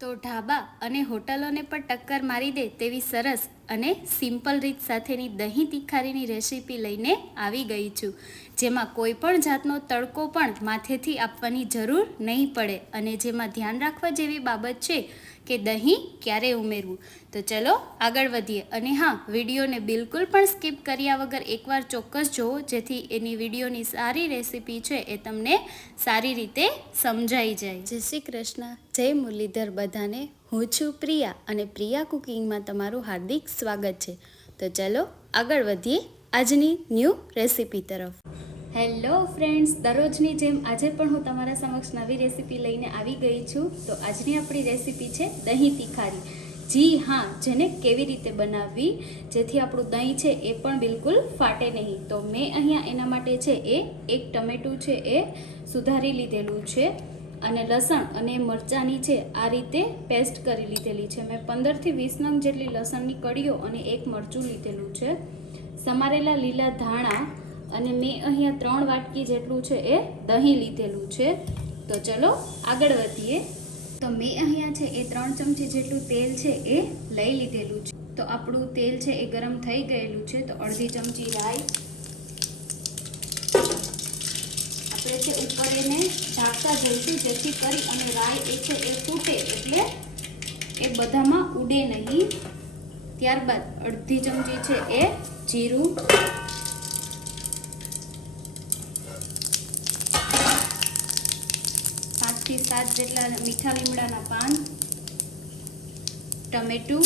તો ઢાબા અને હોટલોને પણ ટક્કર મારી દે તેવી સરસ અને સિમ્પલ રીત સાથેની દહીં તિખારીની રેસીપી લઈને આવી ગઈ છું. જેમાં કોઈ પણ જાતનો તડકો પણ માથેથી આપવાની જરૂર નહીં પડે અને જેમાં ધ્યાન રાખવા જેવી બાબત છે કે દહીં ક્યારે ઉમેરવું. તો ચલો આગળ વધીએ. અને હા, વિડીયોને બિલકુલ પણ સ્કીપ કર્યા વગર એકવાર ચોક્કસ જુઓ જેથી એની વિડીયોની સારી રેસીપી છે એ તમને સારી રીતે સમજાઈ જાય. જય શ્રી કૃષ્ણ. જય મુરલીધર બધાને. હું છું પ્રિયા અને પ્રિયા કુકિંગમાં તમારું હાર્દિક સ્વાગત છે. તો ચલો આગળ વધીએ આજની ન્યૂ રેસીપી તરફ. હેલો ફ્રેન્ડ્સ, દરરોજની જેમ આજે પણ હું તમારા સમક્ષ નવી રેસીપી લઈને આવી ગઈ છું. તો આજની આપણી રેસીપી છે દહીં તીખારી. જી હા, જેને કેવી રીતે બનાવવી, જેથી આપણું દહીં છે એ પણ બિલકુલ ફાટે નહીં. તો મેં અહીંયા એના માટે છે એ એક ટમેટું છે એ સુધારી લીધેલું છે. અને લસણ અને મરચાંની છે આ રીતે પેસ્ટ કરી લીધેલી છે. મેં પંદરથી વીસ નંગ જેટલી લસણની કડીઓ અને એક મરચું લીધેલું છે. સમારેલા લીલા ધાણા અને મેં અહીંયા ત્રણ વાટકી જેટલું છે એ દહીં લીધેલું છે. તો ચલો આગળ વધીએ. તો મેં અહીંયા છે એ ત્રણ ચમચી જેટલું તેલ છે એ લઈ લીધેલું છે. તો આપણું તેલ છે એ ગરમ થઈ ગયેલું છે. તો અડધી ચમચી રાઈ આપણે છે ઉપર એને ઢાંકતા જઈશું, જેથી કરી અને રાઈ એ છે એ ફૂટે એટલે એ બધામાં ઉડે નહીં. ત્યારબાદ અડધી ચમચી છે એ જીરું. પાંચથી સાત જેટલા મીઠા લીમડાના પાન. ટમેટું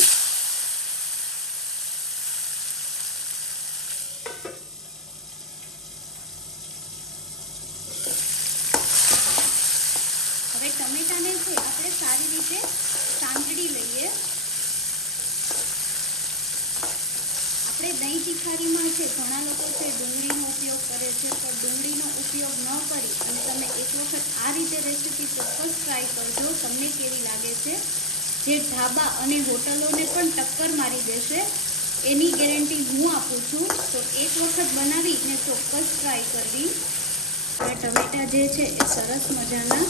હવે ટમેટાને છે આપણે રીતે સાંતળી લઈએ. આપણે દહીં તિખારીમાં છે, ઘણા લોકો છે, ડુંગળીનો ઉપયોગ કરે છે પણ ડુંગળીનો ઉપયોગ ન કરી અને તમે એક વખત આ રીતે રેસીપી ચોક્કસ ટ્રાય કરજો, તમને કેવી લાગે છે? જે ઢાબા અને હોટલોને પણ ટક્કર મારી દેશે, એની ગેરંટી હું આપું છું. તો એક વખત બનાવીને ચોક્કસ ટ્રાય કરવી. આ ટમેટા જે છે, એ સરસ મજાના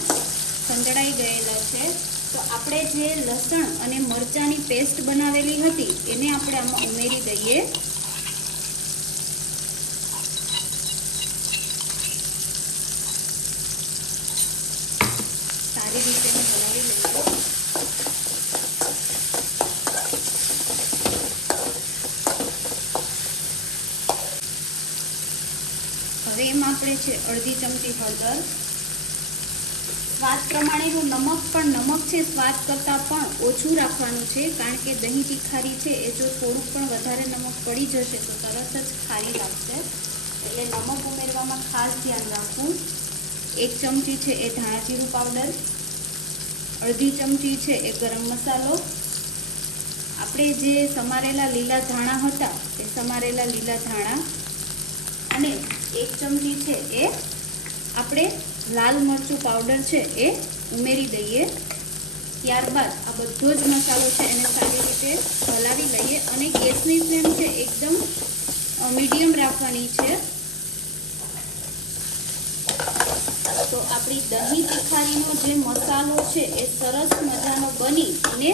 સંકળાઈ ગયેલા છે. તો આપણે જે લસણ અને મરચાંની પેસ્ટ બનાવેલી હતી, એને આપણે આમાં ઉમેરી દઈએ. સારી રીતે હલાવી લઈશું હવે એમાં આપણે છે અડધી ચમચી હળદર સ્વાદ પ્રમાણેનું નમક પણ નમક છે, સ્વાદ કરતાં પણ ઓછું રાખવાનું છે, કારણ કે દહીં તીખારી છે, એ જો થોડુંક પણ વધારે નમક પડી જશે તો તરત જ ખારી લાગશે. એટલે નમક ઉમેરવામાં ખાસ ધ્યાન રાખવું. એક ચમચી છે એ ધાણા પાવડર, અડધી ચમચી છે એ ગરમ મસાલો. આપણે જે સમારેલા લીલા ધાણા હતા, એ સમારેલા લીલા ધાણા. અને એક ચમચી છે એ આપણે લાલ મરચું પાવડર છે એ ઉમેરી દઈએ. ત્યારબાદ આ બધો જ મસાલો છે એને સારી રીતે હલાવી લઈએ અને ગેસની ફ્લેમ છે એકદમ મીડિયમ રાખવાની છે. તો આપણી દહીં તિખારીનો જે મસાલો છે એ સરસ મજાનો બની અને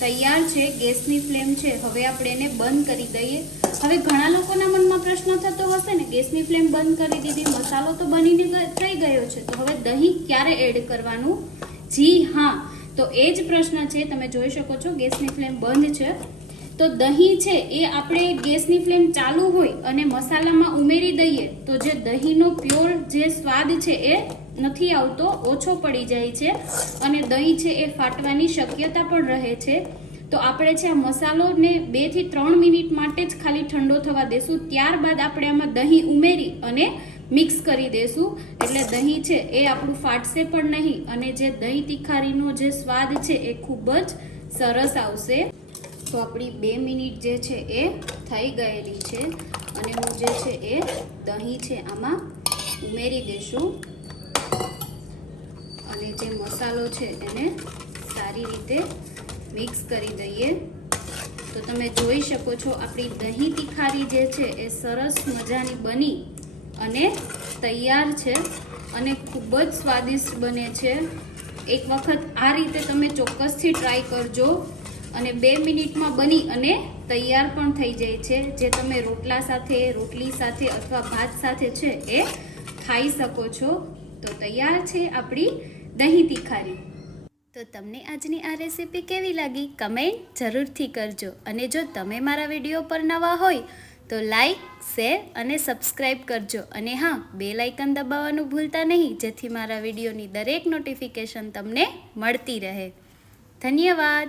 તૈયાર છે, ગેસની ફ્લેમ છે, હવે આપણે એને બંધ કરી દઈએ. હવે ઘણા લોકોના મનમાં પ્રશ્ન થતો હશે ને, ગેસની ફ્લેમ બંધ કરી દીધી, મસાલો તો બનીને થઈ ગયો છે, તો હવે દહીં ક્યારે એડ કરવાનું? જી હા. તો એ જ પ્રશ્ન છે, તમે જોઈ શકો છો, ગેસની ફ્લેમ બંધ છે. તો દહીં છે એ આપણે ગેસની ફ્લેમ ચાલુ હોય અને મસાલામાં ઉમેરી દઈએ, તો જે દહીંનો પ્યોર જે સ્વાદ છે એ નથી આવતો, ઓછો પડી જાય છે અને દહીં છે એ ફાટવાની શક્યતા પણ રહે છે. તો આપણે છે આ મસાલોને બેથી ત્રણ મિનિટ માટે જ ખાલી ઠંડો થવા દેશું, ત્યારબાદ આપણે આમાં દહીં ઉમેરી અને મિક્સ કરી દેશું. એટલે દહીં છે એ આપણું ફાટશે પણ નહીં અને જે દહીં તીખારીનો જે સ્વાદ છે એ ખૂબ જ સરસ આવશે. તો આપણી બે મિનિટ જે છે એ થઈ ગયેલી છે. અને હું જે છે એ દહીં છે આમાં ઉમેરી દઈશું અને જે મસાલો છે એને સારી રીતે મિક્સ કરી દઈએ. તો તમે જોઈ શકો છો આપણી દહીં તીખારી જે છે એ સરસ મજાની બની અને તૈયાર છે અને ખૂબ જ સ્વાદિષ્ટ બને છે. એક વખત આ રીતે તમે ચોક્કસથી ટ્રાય કરજો. અને બે મિનિટમાં બની અને તૈયાર પણ થઈ જાય છે. જે તમે રોટલા સાથે, રોટલી સાથે અથવા ભાત સાથે છે એ ખાઈ શકો છો. તો તૈયાર છે આપણી દહીં તીખારી. તો તમને આજની આ રેસીપી કેવી લાગી? કમેન્ટ જરૂરથી કરજો. અને જો તમે મારા વીડિયો પર નવા હોય, તો લાઈક, શેર અને સબસ્ક્રાઈબ કરજો. અને હા બે લાઇકન દબાવવાનું ભૂલતા નહીં, જેથી મારા વિડીયોની દરેક નોટિફિકેશન તમને મળતી રહે. ધન્યવાદ.